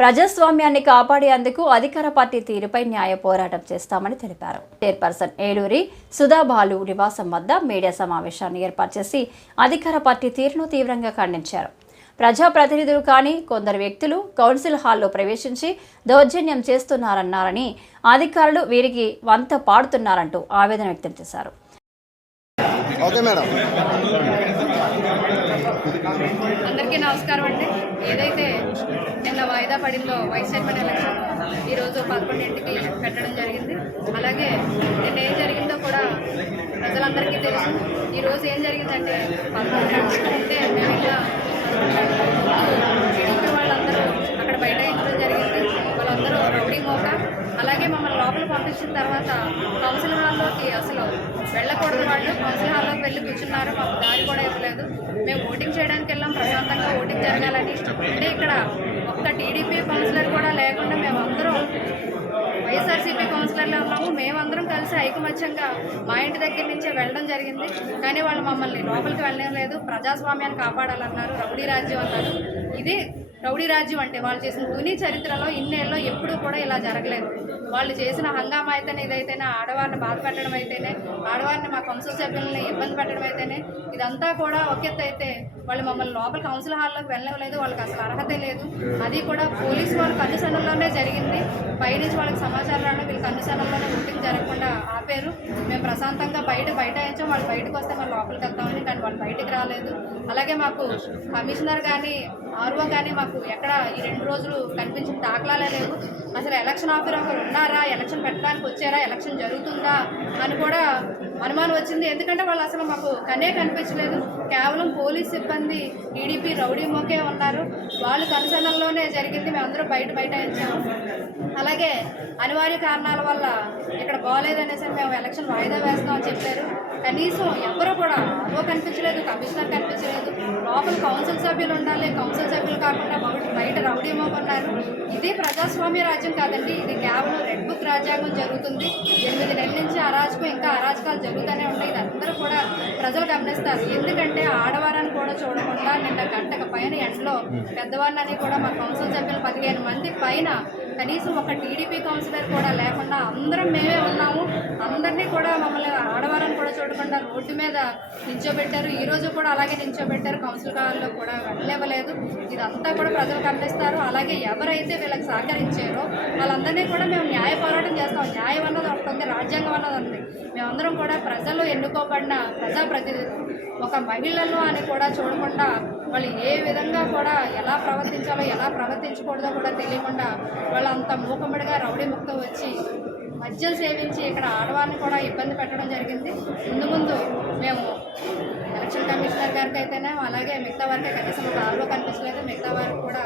ప్రజాస్వామ్యాన్ని కాపాడేందుకు అధికార పార్టీ తీరుపై న్యాయ పోరాటం చేస్తామని తెలిపారు. చైర్పర్సన్ ఏలూరి సుధాబాలు నివాసం వద్ద మీడియా సమావేశాన్ని ఏర్పాటు చేసి అధికార పార్టీ తీరును తీవ్రంగా ఖండించారు. ప్రజాప్రతినిధులు కానీ కొందరు వ్యక్తులు కౌన్సిల్ హాల్లో ప్రవేశించి దౌర్జన్యం చేస్తున్నారన్నారని అధికారులు వీరికి వంత పాడుతున్నారంటూ ఆవేదన వ్యక్తం చేశారు. Okay madam. అందరికీ నమస్కారం అండి. ఏదైతే ఇట్లా వాయిదా పడిందో వైస్ చైర్మన్ ఎలక్షన్ ఈరోజు పదకొండింటికి పెట్టడం జరిగింది. అలాగే నిన్న ఏం జరిగిందో కూడా ప్రజలందరికీ తెలుసు. ఈరోజు ఏం జరిగిందంటే పదకొండు అంటే మేము ఇలా టీడీపీ వాళ్ళందరూ అక్కడ బైఠాయించడం జరిగింది. వాళ్ళందరూ రౌడీ మోక. అలాగే మమ్మల్ని లోపల పంపించిన తర్వాత కౌన్సిల్ హాల్లోకి అసలు వెళ్ళకూడదు వాళ్ళు. కౌన్సిల్ హాల్లోకి వెళ్ళి కూర్చున్నారు. మాకు దారి కూడా ఇవ్వలేదు మేము ఓటింగ్ చేయడానికి వెళ్ళాం ప్రశాంతంగా ఓటింగ్ జరగాలని. అంటే ఇక్కడ ఒక్క టీడీపీ కౌన్సిలర్ కూడా లేకుండా మేము అందరం వైఎస్ఆర్సీపీ కౌన్సిలర్లో ఉన్నాము. మేమందరం కలిసి ఐకమత్యంగా మా ఇంటి దగ్గర నుంచే వెళ్ళడం జరిగింది. కానీ వాళ్ళు మమ్మల్ని లోపలికి వెళ్ళడం లేదు. ప్రజాస్వామ్యాన్ని కాపాడాలన్నారు. రౌడీ రాజ్యం అన్నారు. ఇది రౌడీ రాజ్యం అంటే వాళ్ళు చేసిన తుని చరిత్రలో ఇన్నేళ్ళలో ఎప్పుడూ కూడా ఇలా జరగలేదు. వాళ్ళు చేసిన హంగామా అయితేనే ఇదైతేనే ఆడవారిని బాధపెట్టడం అయితేనే ఆడవారిని మా కౌన్సిల్ సభ్యులని ఇబ్బంది పెట్టడం అయితేనే ఇదంతా కూడా ఒకెత్త అయితే వాళ్ళు మమ్మల్ని లోపల కౌన్సిల్ హాల్లోకి వెళ్ళలేదు వాళ్ళకి అసలు అర్హత లేదు. అది కూడా పోలీసు వాళ్ళకి అనుసరణలోనే జరిగింది. పైనుంచి వాళ్ళకి సమాచారం రావడం వీళ్ళకి అనుసరణలోనే ఓటింగ్ జరగకుండా ఆపారు. మేము ప్రశాంతంగా బయట బయట వేయించాం వాళ్ళు బయటకు వస్తే మనం లోపలికి వెళ్తామని కానీ వాళ్ళు బయటికి రాలేదు. అలాగే మాకు కమిషనర్ కానీ ఆర్వో కానీ మాకు ఎక్కడ ఈ రెండు రోజులు కనిపించిన దాఖలాలే లేవు. అసలు ఎలక్షన్ ఆఫీసర్ ఒకరు ఉన్నారా? ఎలక్షన్ పెట్టడానికి వచ్చారా? ఎలక్షన్ జరుగుతుందా? అని కూడా అనుమానం వచ్చింది. ఎందుకంటే వాళ్ళు అసలు మాకు కనే కనిపించలేదు. కేవలం పోలీస్ సిబ్బంది టీడీపీ రౌడీ మొక్కే ఉన్నారు. వాళ్ళు కనుసనల్లోనే జరిగింది. మేమందరూ బయట బయట ఇచ్చాము అలాగే అనివార్య కారణాల వల్ల ఇక్కడ బాగాలేదనేసి మేము ఎలక్షన్ వాయిదా వేస్తామని చెప్పారు. కనీసం ఎవరు కూడా ఓ కనిపించలేదు కమిషనర్ కనిపించలేదు. లోపల కౌన్సిల్ సభ్యులు ఉండాలి. కౌన్సిల్ సభ్యులు కాకుండా బయట- బయట రౌడీ ఉన్నారు ఇది ప్రజాస్వామ్య రాజ్యం కాదండి. ఇది కేవలం రెడ్ రాజ్యాంగం జరుగుతుంది. ఎనిమిది నెలల నుంచి అరాచకం ఇంకా అరాచకాలు జరుగుతూనే ఉంటాయి. ఇది అందరూ కూడా ప్రజలు గమనిస్తారు. ఎందుకంటే ఆడవారని కూడా చూడకుండా నిన్న గంటకు పైన ఎండలో పెద్దవారిని కూడా మా కౌన్సిల్ సభ్యులు పదిహేను మంది పైన కనీసం ఒక టీడీపీ కౌన్సిలర్ కూడా లేకుండా అందరం మేమే ఉన్నాము. అందరినీ కూడా కూడా చూడకుండా రోడ్డు మీద నించోబెట్టారు ఈ రోజు కూడా అలాగే నించోబెట్టారు కౌన్సిల్ కాలంలో కూడా వెళ్ళలేవలేదు. ఇదంతా కూడా ప్రజలు కనిపిస్తారు అలాగే ఎవరైతే వీళ్ళకి సహకరించారో వాళ్ళందరినీ కూడా మేము న్యాయ పోరాటం చేస్తాం. న్యాయం అన్నది ఉంటుంది ఉంది రాజ్యాంగం అన్నది ఉంది. మేమందరం కూడా ప్రజలు ఎన్నుకోబడిన ప్రజాప్రతినిధులు. ఒక మహిళలు అని కూడా చూడకుండా వాళ్ళు ఏ విధంగా కూడా ఎలా ప్రవర్తించాలో ఎలా ప్రవర్తించకూడదో కూడా తెలియకుండా వాళ్ళు అంత మూకమ్మడిగా రౌడీ ముక్త వచ్చి మద్యం సేవించి ఇక్కడ ఆడవారిని కూడా ఇబ్బంది పెట్టడం జరిగింది. ముందు ముందు మేము ఎలక్షన్ కమిషనర్ గారికి అయితేనే అలాగే మిగతా వారికి కనీసం ఒక ఆరులో కనిపించలేదు. మిగతా వారికి కూడా